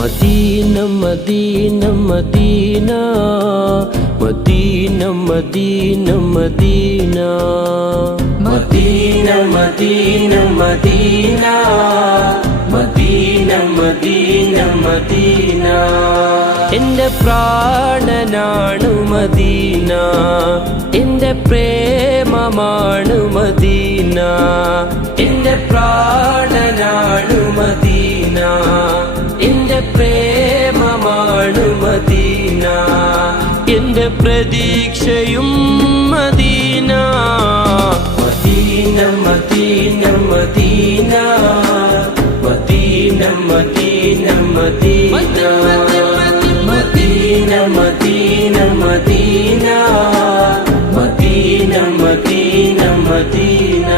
Medina Medina Medina Medina Medina Medina Medina Medina Medina Medina Medina Medina എൻ്റെ പ്രാണനാണു Medina, എൻ്റെ പ്രേമമാണു Medina, എൻ്റെ പ്രാണനാണു മദീന, എൻ്റെ പ്രേമമാണു മദീന, എൻ്റെ പ്രതീക്ഷയും Medina. Medina Medina Medina Medina Medina Medina Medina Medina Medina Medina Medina Medina.